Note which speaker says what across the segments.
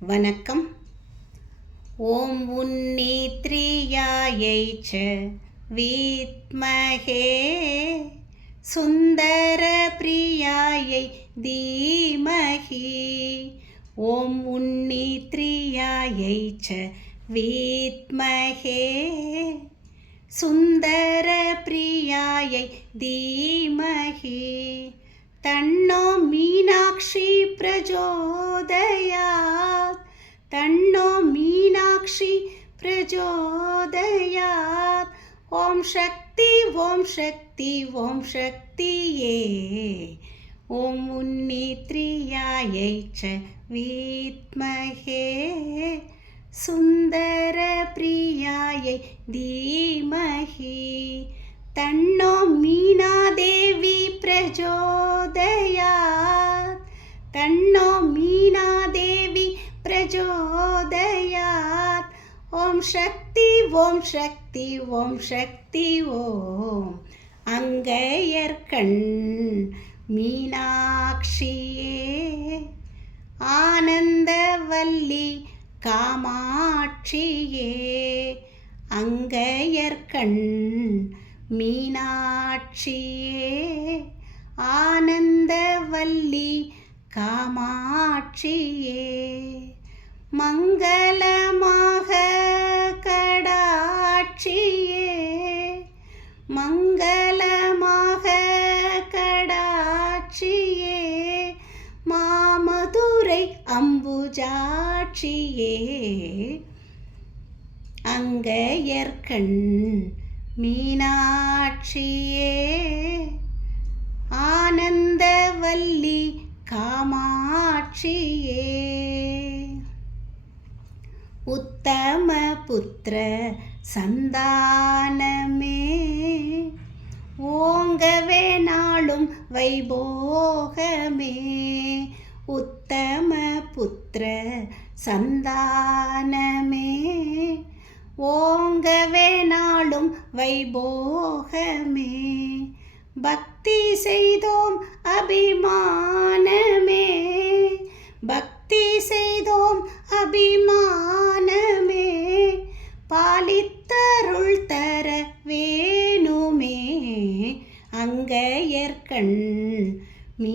Speaker 1: வணக்கம் ஓம் உன்னித்ரியாயை ச வித்மஹே சுந்தர பிரியாயை தீமஹி ஓம் உன்னித்ரியாயை ச வித்மஹே சுந்தர பிரியாயை தீமஹி தன்னோ மீனாட்சி பிரஜோதயாத் தன்னோ மீனாட்சி பிரஜோதயாத் ஓம் சக்தி ஓம் சக்தி ஓம் சக்தியே ஓம் உன்னித்ரியாயை ச வித்மஹே சுந்தர பிரியாயை தீமஹி தன்னோ மீனாதேவி பிரஜோதயாத் தன்னோ மீனாதேவி பிரஜோதயாத் ஓம் சக்தி ஓம் சக்தி ஓம் சக்தி ஓம் அங்கையர்கண் மீனாட்சியே. ஆனந்தவல்லி காமாட்சியே. அங்கையர்கண் மீனாட்சியே. ஆனந்தவல்லி காமாட்சியே. மங்களமாக கடாட்சியே. மங்களமாக கடாட்சியே. மாமதுரை அம்புஜாட்சியே. அங்கையர்கண் மீனாட்சியே. ஆனந்தவல்லி காமாட்சியே. உத்தம புத்திர சந்தானமே. ஓங்கவே நாளும் வைபோகமே. உத்தம புத்திர சந்தானமே. ஓங்கவே நாளும் வைபோகமே. பக்தி செய்தோம் அபிமா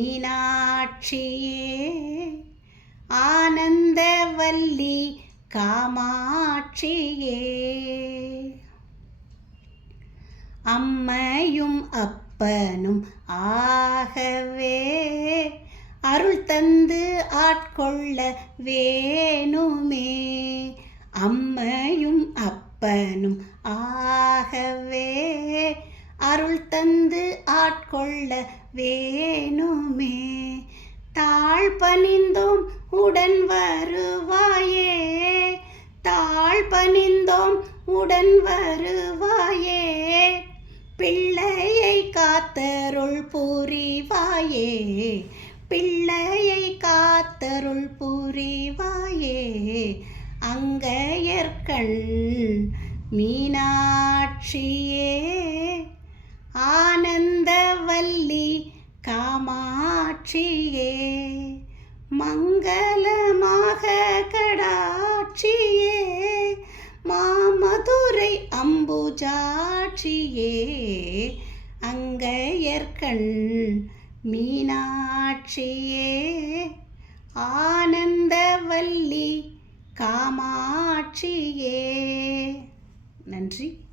Speaker 1: மீனாட்சியே ஆனந்தவல்லி காமாட்சியே. அம்மையும் அப்பனும் ஆகவே அருள் தந்து ஆட்கொள்ள வேணுமே. அம்மையும் அப்பனும் ஆகவே அருள் தந்து ஆட்கொள்ள வேணுமே. தாழ் பணிந்தோம் உடன் வருவாயே. தாழ் பணிந்தோம் உடன் வருவாயே. பிள்ளையை காத்தருள் புரிவாயே. பிள்ளையை காத்தருள் புரிவாயே. அங்கையர்கண் மீனாட்சியே. வல்லி காமாட்சியே மங்களமாக கடாட்சியே மாமதுரை அம்புஜாட்சியே அங்கையர்கண் மீனாட்சியே ஆனந்தவல்லி காமாட்சியே. நன்றி.